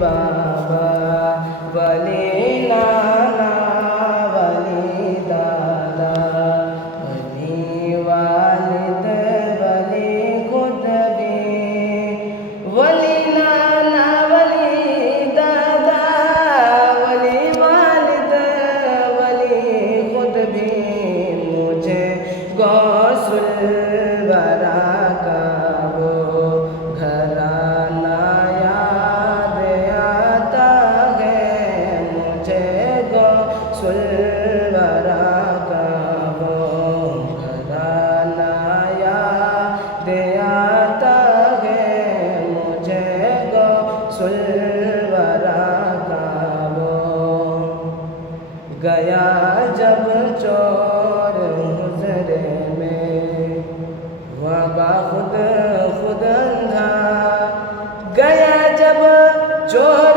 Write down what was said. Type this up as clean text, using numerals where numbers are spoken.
बाबा वली नाना वली दादा वली वालिद वली खुद भी वली नाना वली दादा वली वालिद वली खुद भी मुझे गौसुल वरा का वो घराना याद आता है मुझे गौसुल वरा का वो घराना याद आता है मुझे गौसुल वरा का वो गया जब चोर गुजरे में वबा खुद अंधा गया जब चोर